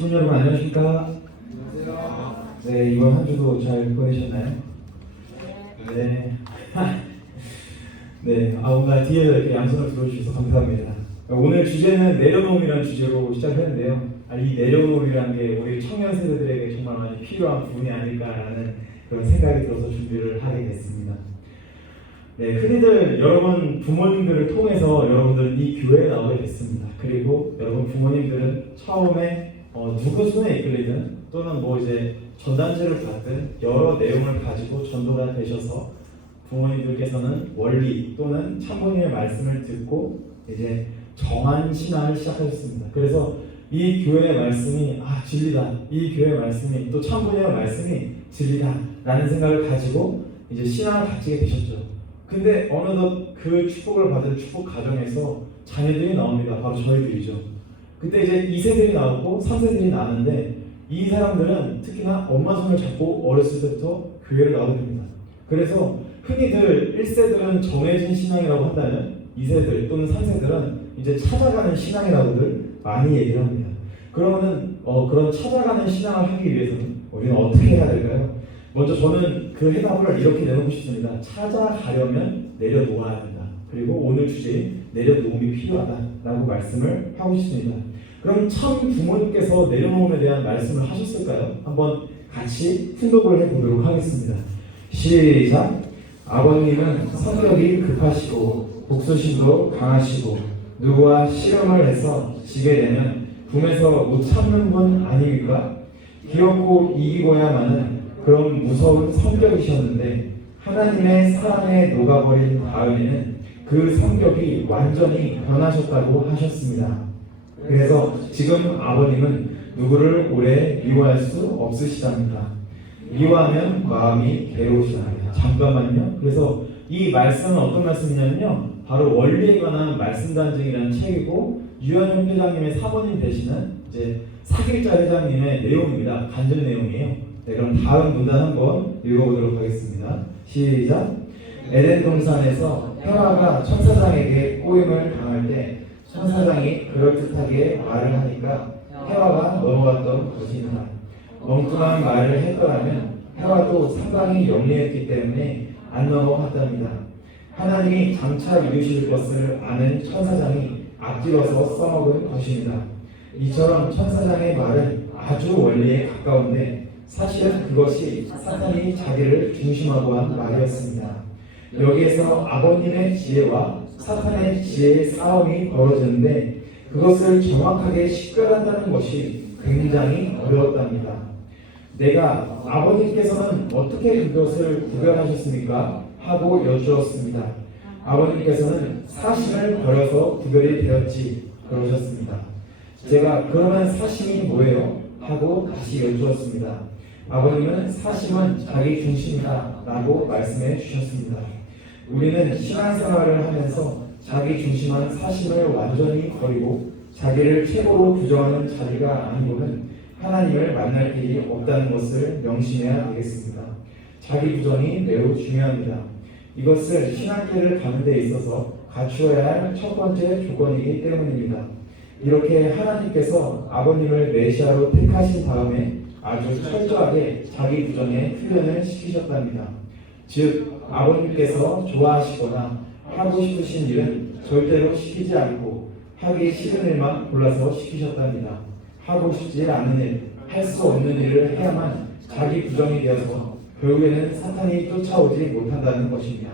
시민 여러분 안녕하십니까? 네, 이번 한 주도 잘 보내셨나요? 네. 네, 뭔가 뒤에서 이렇게 양손을 들어주셔서 감사합니다. 오늘 주제는 내려놓음이라는 주제로 시작했는데요. 이 내려놓음이라는 게 우리 청년 세대들에게 정말 많이 필요한 부분이 아닐까라는 그런 생각이 들어서 준비를 하게 됐습니다. 네, 흔히들 여러분 부모님들을 통해서 여러분들은 이 교회에 나오게 됐습니다. 그리고 여러분 부모님들은 처음에 누구 손에 이끌리든 또는 이제 전단지를 받든 여러 내용을 가지고 전도가 되셔서 부모님들께서는 원리 또는 참부님의 말씀을 듣고 이제 정한 신앙을 시작하셨습니다. 그래서 이 교회의 말씀이 진리다, 이 교회의 말씀이 또 참부님의 말씀이 진리다 라는 생각을 가지고 이제 신앙을 가지게 되셨죠. 근데 어느덧 그 축복을 받은 축복 가정에서 자녀들이 나옵니다. 바로 저희들이죠. 그때 이제 2세들이 나오고 3세들이 나는데 이 사람들은 특히나 엄마 손을 잡고 어렸을 때부터 교회를 나오게 됩니다. 그래서 흔히들 1세들은 정해진 신앙이라고 한다면 2세들 또는 3세들은 이제 찾아가는 신앙이라고들 많이 얘기를 합니다. 그러면은 그런 찾아가는 신앙을 하기 위해서는 우리는 어떻게 해야 될까요? 먼저 저는 그 해답을 이렇게 내놓고 싶습니다. 찾아가려면 내려놓아야 한다. 그리고 오늘 주제인 내려놓음이 필요하다라고 말씀을 하고 싶습니다. 그럼 참 부모님께서 내려놓음에 대한 말씀을 하셨을까요? 한번 같이 훈독을 해보도록 하겠습니다. 시작! 아버님은 성격이 급하시고 복수심도 강하시고 누구와 씨름을 해서 지게 되면 궁에서 못 참는 분 아닙니까? 귀엽고 이기고야만은 그런 무서운 성격이셨는데 하나님의 사랑에 녹아버린 다음에는 그 성격이 완전히 변하셨다고 하셨습니다. 그래서 지금 아버님은 누구를 오래 미워할 수 없으시답니다. 미워하면 마음이 괴로우시답니다. 잠깐만요. 그래서 이 말씀은 어떤 말씀이냐면요, 바로 원리에 관한 말씀단증이라는 책이고 유현영 회장님의 사모님 되시는 이제 사길자 회장님의 내용입니다. 간증 내용이에요. 네, 그럼 다음 문단 한번 읽어보도록 하겠습니다. 시작! 에덴 동산에서 헤와가 천사장에게 꼬임을 당할 때 천사장이 그럴듯하게 말을 하니까 헤와가 넘어갔던 것입니다. 엉뚱한 말을 했더라면 헤와도 상당히 영리했기 때문에 안 넘어갔답니다. 하나님이 장차 이루실 것을 아는 천사장이 앞질러서 써먹은 것입니다. 이처럼 천사장의 말은 아주 원리에 가까운데 사실은 그것이 사탄이 자기를 중심하고 한 말이었습니다. 여기에서 아버님의 지혜와 사탄의 지혜의 싸움이 벌어지는데 그것을 정확하게 식별한다는 것이 굉장히 어려웠답니다. 내가 아버님께서는 어떻게 그것을 구별하셨습니까? 하고 여쭈었습니다. 아버님께서는 사심을 버려서 구별이 되었지 그러셨습니다. 제가 그러면 사심이 뭐예요? 하고 다시 여쭈었습니다. 아버님은 사심은 자기 중심이다 라고 말씀해 주셨습니다. 우리는 신앙생활을 하면서 자기 중심한 사심을 완전히 버리고 자기를 최고로 규정하는 자리가 아니고는 하나님을 만날 길이 없다는 것을 명심해야 되겠습니다. 자기 부정이 매우 중요합니다. 이것을 신학계를 가는 데 있어서 갖추어야 할 첫 번째 조건이기 때문입니다. 이렇게 하나님께서 아버님을 메시아로 택하신 다음에 아주 철저하게 자기 부정에 훈련을 시키셨답니다. 즉 아버님께서 좋아하시거나 하고 싶으신 일은 절대로 시키지 않고 하기 싫은 일만 골라서 시키셨답니다. 하고 싶지 않은 일, 할 수 없는 일을 해야만 자기 부정이 되어서 결국에는 사탄이 쫓아오지 못한다는 것입니다.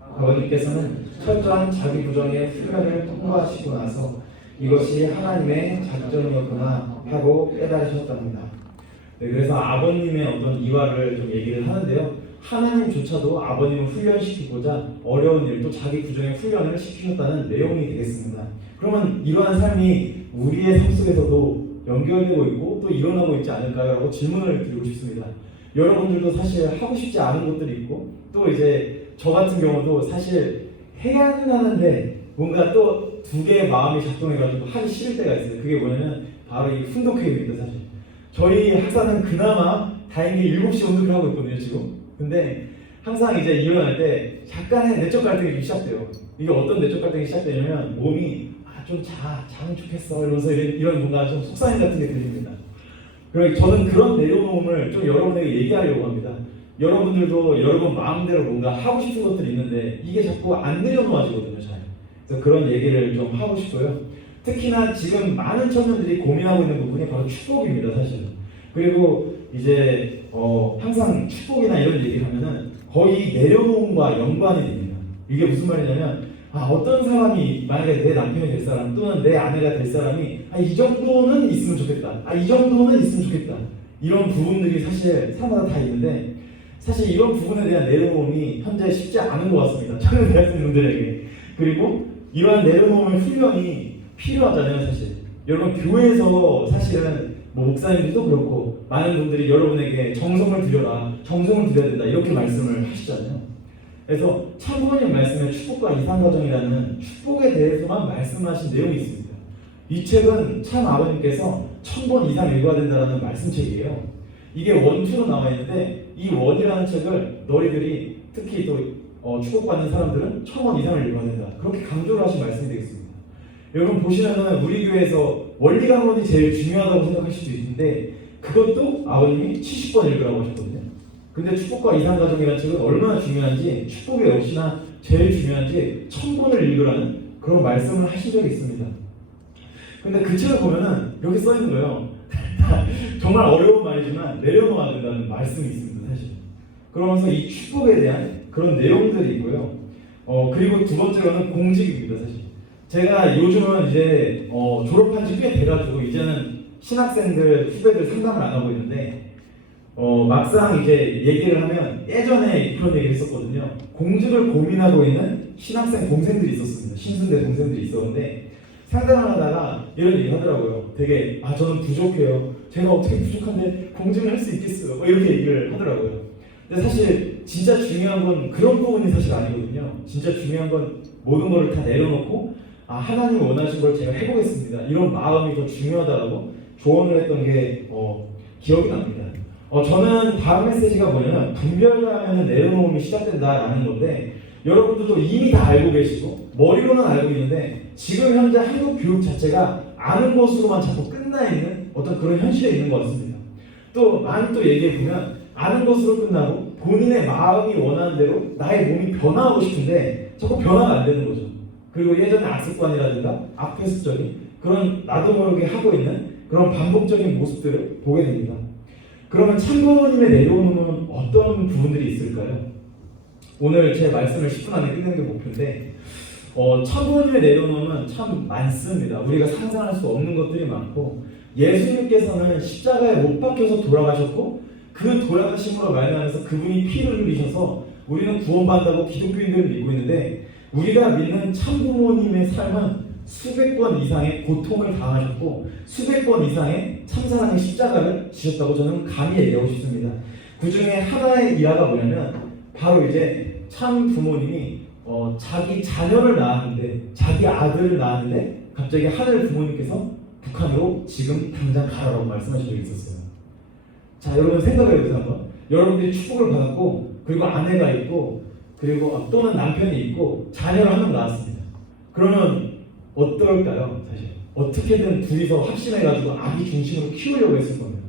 아버님께서는 철저한 자기 부정의 훈련을 통과하시고 나서 이것이 하나님의 작전이었구나 하고 깨달으셨답니다. 네, 그래서 아버님의 어떤 이화를 좀 얘기를 하는데요. 하나님조차도 아버님을 훈련시키고자 어려운 일도 자기 부정의 훈련을 시키셨다는 내용이 되겠습니다. 그러면 이러한 삶이 우리의 삶 속에서도 연결되고 있고 또 일어나고 있지 않을까요? 질문을 드리고 싶습니다. 여러분들도 사실 하고 싶지 않은 것들이 있고 또 이제 저 같은 경우도 사실 해야는 하는데 뭔가 또 두 개의 마음이 작동해가지고 하기 싫을 때가 있어요. 그게 뭐냐면 바로 이 훈독회의입니다. 사실 저희 학사는 그나마 다행히 7시 운동을 하고 있거든요 지금. 근데 항상 이제 일어날 때 약간의 내적 갈등이 시작돼요. 이게 어떤 내적 갈등이 시작되냐면 몸이 좀 자면 좋겠어 이러면서 이런 뭔가 좀 속삭임 같은 게 들립니다. 그러니까 저는 그런 내려놓음을 좀 여러분에게 얘기하려고 합니다. 여러분들도 여러분 마음대로 뭔가 하고 싶은 것들이 있는데 이게 자꾸 안 내려놓아지거든요, 잘. 그래서 그런 얘기를 좀 하고 싶고요. 특히나 지금 많은 청년들이 고민하고 있는 부분이 바로 축복입니다, 사실은. 그리고 이제 항상 축복이나 이런 얘기를 하면은 거의 내려놓음과 연관이 됩니다. 이게 무슨 말이냐면 어떤 사람이 만약에 내 남편이 될 사람 또는 내 아내가 될 사람이 이 정도는 있으면 좋겠다. 이 정도는 있으면 좋겠다. 이런 부분들이 사실 사람마다 다 있는데 사실 이런 부분에 대한 내려놓음이 현재 쉽지 않은 것 같습니다. 청년 대학생분들에게. 그리고 이러한 내려놓음의 훈련이 필요하잖아요, 사실. 여러분 교회에서 사실은 목사님들도 그렇고 많은 분들이 여러분에게 정성을 들여라, 정성을 들여야 된다 이렇게 말씀을 하시잖아요. 그래서 참부모님 말씀에 축복과 이상가정이라는 축복에 대해서만 말씀하신 내용이 있습니다. 이 책은 참 아버님께서 1000번 이상 읽어야 된다는 말씀책이에요. 이게 원투로 나와 있는데 이 원이라는 책을 너희들이 특히 또 축복받는 사람들은 1000번 이상을 읽어야 된다. 그렇게 강조를 하신 말씀이 되겠습니다. 여러분 보시면은 우리 교회에서 원리 강론이 제일 중요하다고 생각하실 수 있는데 그것도 아버님이 70번 읽으라고 하셨거든요. 근데 축복과 이상가정이라는 책은 얼마나 중요한지 축복이 역시나 제일 중요한지 1000번을 읽으라는 그런 말씀을 하신 적이 있습니다. 근데 그 책을 보면은 여기 써 있는 거예요. 정말 어려운 말이지만 내려놓아야 된다는 말씀이 있습니다, 사실. 그러면서 이 축복에 대한 그런 내용들이 있고요. 그리고 두 번째로는 공직입니다, 사실. 제가 요즘은 이제 졸업한 지 꽤 돼가지고 이제는 신학생들, 후배들 상담을 안 하고 있는데 막상 이제 얘기를 하면 예전에 그런 얘기를 했었거든요. 공직을 고민하고 있는 신학생 동생들이 있었습니다. 신순대 동생들이 있었는데 상담을 하다가 이런 얘기 하더라고요. 되게 저는 부족해요. 제가 어떻게 부족한데 공직을 할 수 있겠어요. 이렇게 얘기를 하더라고요. 근데 사실 진짜 중요한 건 그런 부분이 사실 아니거든요. 진짜 중요한 건 모든 거를 다 내려놓고 하나님이 원하신 걸 제가 해보겠습니다. 이런 마음이 더 중요하다고 조언을 했던 게 기억이 납니다. 저는 다음 메시지가 뭐냐면 분별하면 내려놓음이 시작된다라는 건데 여러분들도 이미 다 알고 계시고 머리로는 알고 있는데 지금 현재 한국 교육 자체가 아는 것으로만 자꾸 끝나 있는 어떤 그런 현실에 있는 것 같습니다. 또 많이 또 얘기해 보면 아는 것으로 끝나고 본인의 마음이 원하는 대로 나의 몸이 변화하고 싶은데 자꾸 변화가 안 되는 거죠. 그리고 예전의 악습관이라든가 악패습적인 그런 나도 모르게 하고 있는 그런 반복적인 모습들을 보게 됩니다. 그러면 참부모님의 내려오는 어떤 부분들이 있을까요? 오늘 제 말씀을 10분 안에 끝내는 게 목표인데 참부모님의 내려놓음은 참 많습니다. 우리가 상상할 수 없는 것들이 많고 예수님께서는 십자가에 못 박혀서 돌아가셨고 그 돌아가심으로 말미암아서 그분이 피를 흘리셔서 우리는 구원받는다고 기독교인들은 믿고 있는데 우리가 믿는 참부모님의 삶은 수백 번 이상의 고통을 당하셨고 수백 번 이상의 참사랑의 십자가를 지셨다고 저는 감히 얘기하고 싶습니다. 그 중에 하나의 일화가 뭐냐면 바로 이제 참 부모님이 자기 자녀를 낳았는데 자기 아들을 낳았는데 갑자기 하늘 부모님께서 북한으로 지금 당장 가라고 말씀하신 적이 있었어요. 자, 여러분 생각해보세요 한번. 여러분들이 축복을 받았고 그리고 아내가 있고 그리고 또는 남편이 있고 자녀를 한 명 낳았습니다. 그러면 어떨까요? 사실 어떻게든 둘이서 합심해가지고 아기 중심으로 키우려고 했을 겁니다.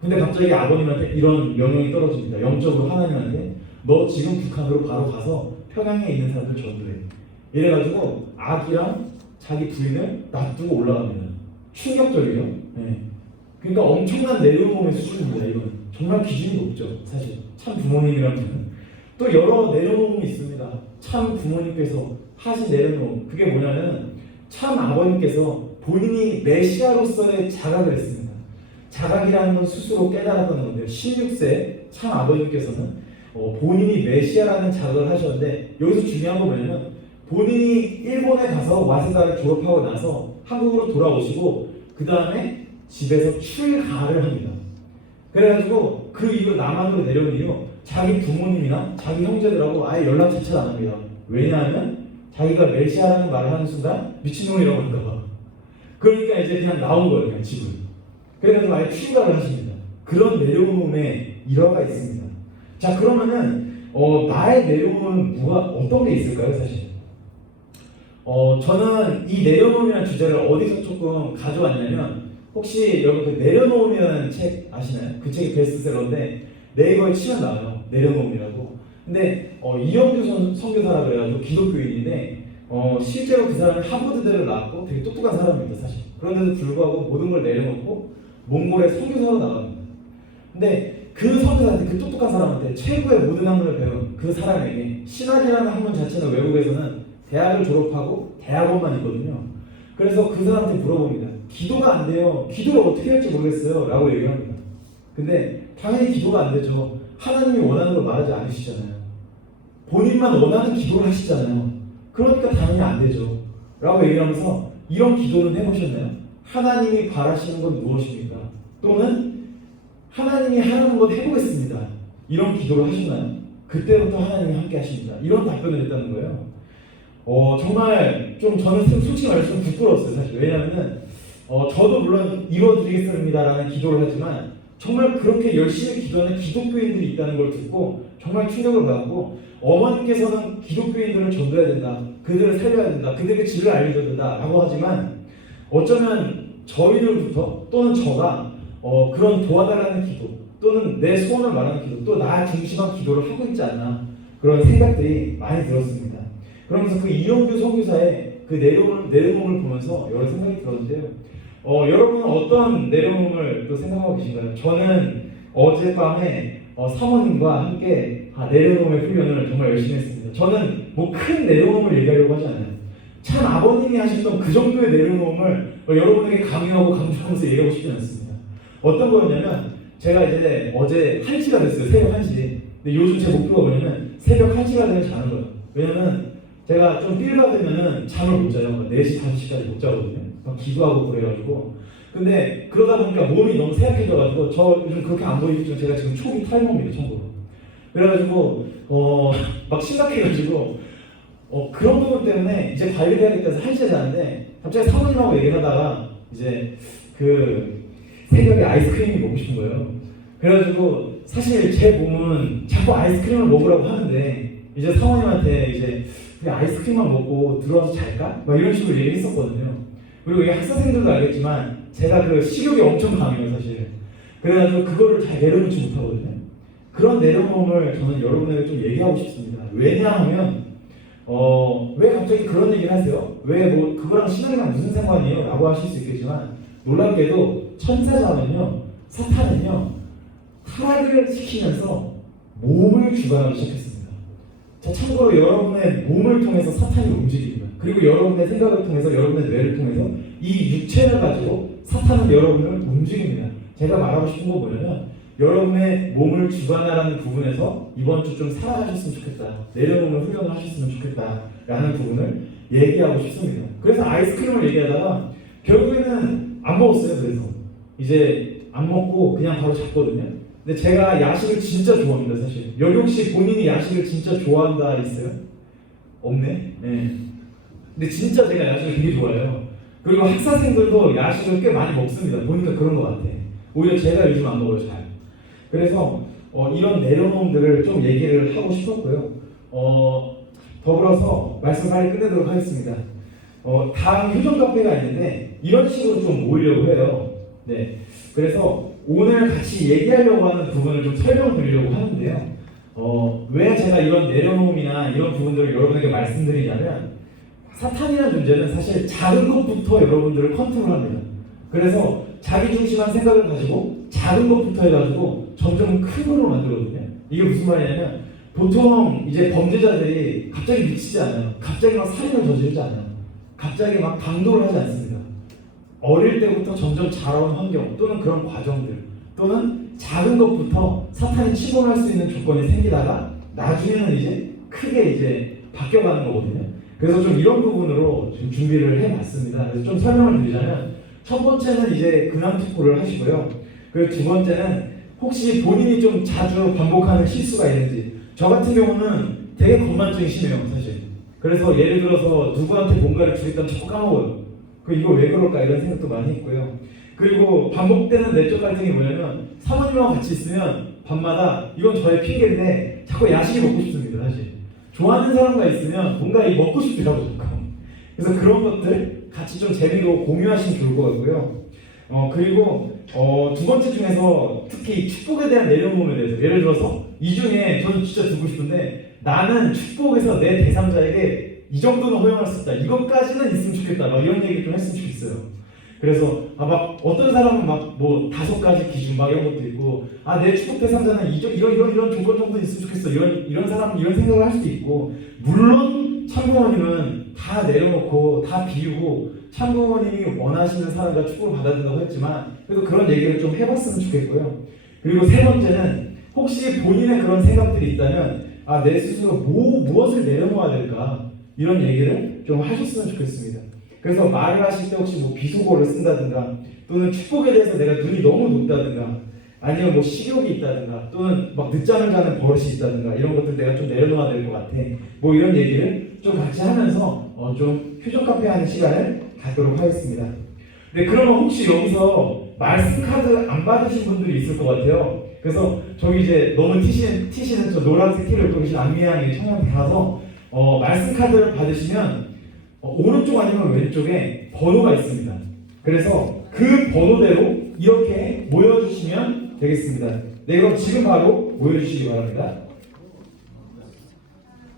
근데 갑자기 아버님한테 이런 명령이 떨어집니다. 영적으로 하나님한테 너 지금 북한으로 바로 가서 평양에 있는 사람들 전도해. 이래가지고 아기랑 자기 부인을 놔두고 올라갑니다. 충격적이에요. 네. 그러니까 엄청난 내려놓음의 수준입니다. 이건 정말 기준이 높죠. 사실 참 부모님이라는 분은 또 여러 내려놓음이 있습니다. 참 부모님께서 하신 내려놓음 그게 뭐냐면 참 아버님께서 본인이 메시아로서의 자각을 했습니다. 자각이라는 건 스스로 깨달았던 건데요. 16세 참 아버님께서는 본인이 메시아라는 자각을 하셨는데 여기서 중요한 건 뭐냐면 본인이 일본에 가서 와세다를 졸업하고 나서 한국으로 돌아오시고 그 다음에 집에서 출가를 합니다. 그래가지고 그 이후로 남한으로 내려온 이후 자기 부모님이나 자기 형제들하고 아예 연락 자체를 안 합니다. 왜냐하면 자기가 메시아라는 말을 하는 순간 미친놈이라고 할까봐. 그러니까 이제 그냥 나온 거예요, 그냥 집을. 그래서 아예 출가를 하십니다. 그런 내려옴의 일화가 있습니다. 자, 그러면은 나의 내려옴은 어떤 게 있을까요, 사실? 저는 이 내려놓음이라는 주제를 어디서 조금 가져왔냐면 혹시 여러분 그 내려놓음이라는 책 아시나요? 그 책이 베스트셀러인데 네이버에 치면 나와요. 내려놓음이라고. 근데 이영규 선교사라고 해가지고 기독교인인데 실제로 그 사람이 하버드대를 나왔고 되게 똑똑한 사람입니다 사실. 그런데도 불구하고 모든 걸 내려놓고 몽골에 선교사로 나갑니다. 근데 그 선교사한테, 그 똑똑한 사람한테 최고의 모든 학문을 배운 그 사람에게 신학이라는 학문 자체는 외국에서는 대학을 졸업하고 대학원만 있거든요. 그래서 그 사람한테 물어봅니다. 기도가 안 돼요. 기도를 어떻게 할지 모르겠어요. 라고 얘기를 합니다. 근데 당연히 기도가 안 되죠. 하나님이 원하는 걸 말하지 않으시잖아요. 본인만 원하는 기도를 하시잖아요. 그러니까 당연히 안 되죠. 라고 얘기를 하면서 이런 기도는 해보셨나요? 하나님이 바라시는 건 무엇입니까? 또는 하나님이 하라는 것 해보겠습니다. 이런 기도를 하셨나요? 그때부터 하나님이 함께 하십니다. 이런 답변을 했다는 거예요. 정말 좀 저는 솔직히 말해서 부끄러웠어요 사실. 왜냐하면 저도 물론 이뤄드리겠습니다라는 기도를 하지만 정말 그렇게 열심히 기도하는 기독교인들이 있다는 걸 듣고 정말 충격을 받았고, 어머님께서는 기독교인들을 전도해야 된다, 그들을 살려야 된다, 그들에게 진리를 알려줘야 된다 라고 하지만 어쩌면 저희들부터 또는 저가 그런 도와달라는 기도 또는 내 소원을 말하는 기도 또 나 중심한 기도를 하고 있지 않나 그런 생각들이 많이 들었습니다. 그러면서 그 이영규 선교사의 그 내려놓음을 보면서 여러 생각이 들었는데요. 여러분은 어떤 내려놓음을 또 생각하고 계신가요? 저는 어젯밤에 사모님과 함께 내려놓음의 훈련을 정말 열심히 했습니다. 저는 뭐 큰 내려놓음을 얘기하려고 하지 않아요. 참 아버님이 하셨던 그 정도의 내려놓음을 여러분에게 강요하고 강조하면서 얘기하고 싶지 않습니다. 어떤 거였냐면 제가 이제 어제 1시가 됐어요. 새벽 1시. 근데 요즘 제 목표가 뭐냐면 새벽 1시가 되면 자는 거예요. 왜냐면 제가 좀 삘 받으면은 잠을 못 자요. 4시, 5시까지 못 자거든요. 막 기도하고 그래가지고. 근데 그러다 보니까 몸이 너무 쇠약해져가지고 저 요즘 그렇게 안 보이겠지만 제가 지금 초기 탈모입니다. 참고로. 그래가지고 막 심각해가지고 그런 부분 때문에 이제 관리를 해야겠다 해서 1시에 자는데 갑자기 사모님하고 얘기를 하다가 이제 그 새벽에 아이스크림이 먹고 싶은 거예요. 그래가지고 사실 제 몸은 자꾸 아이스크림을 먹으라고 하는데 이제 사모님한테 이제 그냥 아이스크림만 먹고 들어와서 잘까? 막 이런 식으로 얘기했었거든요. 그리고 이게 학사생들도 알겠지만 제가 그 식욕이 엄청 강해요 사실. 그래가지고 그거를 잘 내려놓지 못하거든요. 그런 내려놓음을 저는 여러분에게 좀 얘기하고 싶습니다. 왜냐하면 왜 갑자기 그런 얘기를 하세요? 왜 뭐 그거랑 신앙이랑 무슨 상관이에요? 라고 하실 수 있겠지만 놀랍게도 천사자는요, 사탄은요 타락을 시키면서 몸을 주관하기 시작했습니다. 자, 참고로 여러분의 몸을 통해서 사탄이 움직입니다. 그리고 여러분의 생각을 통해서, 여러분의 뇌를 통해서 이 육체를 가지고 사탄은 여러분을 움직입니다. 제가 말하고 싶은 건 뭐냐면 여러분의 몸을 주관하라는 부분에서 이번 주 좀 살아가셨으면 좋겠다, 내려놓는 훈련을 하셨으면 좋겠다 라는 부분을 얘기하고 싶습니다. 그래서 아이스크림을 얘기하다가 결국에는 안 먹었어요. 그래서 이제 안 먹고 그냥 바로 잤거든요. 근데 제가 야식을 진짜 좋아합니다 사실. 여기 혹시 본인이 야식을 진짜 좋아한다 있어요? 없네? 네. 근데 진짜 제가 야식을 되게 좋아해요. 그리고 학사생들도 야식을 꽤 많이 먹습니다. 보니까 그런 것 같아. 오히려 제가 요즘 안 먹어요 잘. 그래서 이런 내려놓음들을 좀 얘기를 하고 싶었고요. 더불어서 말씀 빨리 끝내도록 하겠습니다. 다음 휴전 카페가 있는데 이런 식으로 좀 모이려고 해요. 네. 그래서 오늘 같이 얘기하려고 하는 부분을 좀 설명을 드리려고 하는데요. 왜 제가 이런 내려놓음이나 이런 부분들을 여러분에게 말씀드리냐면 사탄이라는 존재는 사실 작은 것부터 여러분들을 컨트롤합니다. 그래서 자기중심한 생각을 가지고 작은 것부터 해가지고 점점 큰 걸로 만들거든요. 이게 무슨 말이냐면 보통 이제 범죄자들이 갑자기 미치지 않아요. 갑자기 막 살인을 저지르지 않아요. 갑자기 막 강도를 하지 않습니다. 어릴 때부터 점점 자라온 환경 또는 그런 과정들 또는 작은 것부터 사탄이 침범할 수 있는 조건이 생기다가 나중에는 이제 크게 이제 바뀌어가는 거거든요. 그래서 좀 이런 부분으로 좀 준비를 해봤습니다. 그래서 좀 설명을 드리자면 첫 번째는 이제 근황 투표를 하시고요. 그리고 두 번째는 혹시 본인이 좀 자주 반복하는 실수가 있는지. 저 같은 경우는 되게 건만증이 심해요 사실. 그래서 예를 들어서 누구한테 뭔가를 주겠다면 자꾸 까먹어요. 이거 왜 그럴까 이런 생각도 많이 했고요. 그리고 반복되는 내적 갈등이 뭐냐면 사모님하고 같이 있으면 밤마다 이건 저의 핑계인데 자꾸 야식이 먹고 싶습니다 사실. 좋아하는 사람과 있으면 뭔가 먹고 싶더라고요. 그래서 그런 것들 같이 좀 재미로 공유하시면 좋을 것 같고요. 그리고 두 번째 중에서 특히 축복에 대한 내려놓음에 대해서 예를 들어서 이 중에 저는 진짜 듣고 싶은데 나는 축복에서 내 대3자에게 이 정도는 허용할 수 있다. 이것까지는 있으면 좋겠다. 막 이런 얘기 좀 했으면 좋겠어요. 그래서 막 어떤 사람은 막 뭐 5가지 기준 막 이런 것도 있고 내 축복 대3자는 이런 조건 정도 있으면 좋겠어. 이런 사람은 이런 생각을 할 수도 있고 물론 참부모님은 다 내려놓고 다 비우고 참부모님이 원하시는 사람과 축복을 받아야 된다고 했지만 그래도 그런 얘기를 좀 해봤으면 좋겠고요. 그리고 세 번째는 혹시 본인의 그런 생각들이 있다면 내 스스로 무엇을 내려놓아야 될까 이런 얘기를 좀 하셨으면 좋겠습니다. 그래서 말을 하실 때 혹시 뭐 비속어를 쓴다든가 또는 축복에 대해서 내가 눈이 너무 높다든가 아니면 뭐 식욕이 있다든가 또는 막 늦잠을 자는 버릇이 있다든가 이런 것들 내가 좀 내려놓아야 될 것 같아. 뭐 이런 얘기를 좀 같이 하면서 좀 표적 카페하는 시간을 갖도록 하겠습니다. 네, 그러면 혹시 여기서 말씀 카드 안 받으신 분들이 있을 것 같아요. 그래서 저기 이제 너무 티시는 저 노란색 티를 입고 계신 안미양의 청년 가서 말씀 카드를 받으시면 오른쪽 아니면 왼쪽에 번호가 있습니다. 그래서 그 번호대로 이렇게 모여주시면 되겠습니다. 네, 그럼 지금 바로 모여주시기 바랍니다.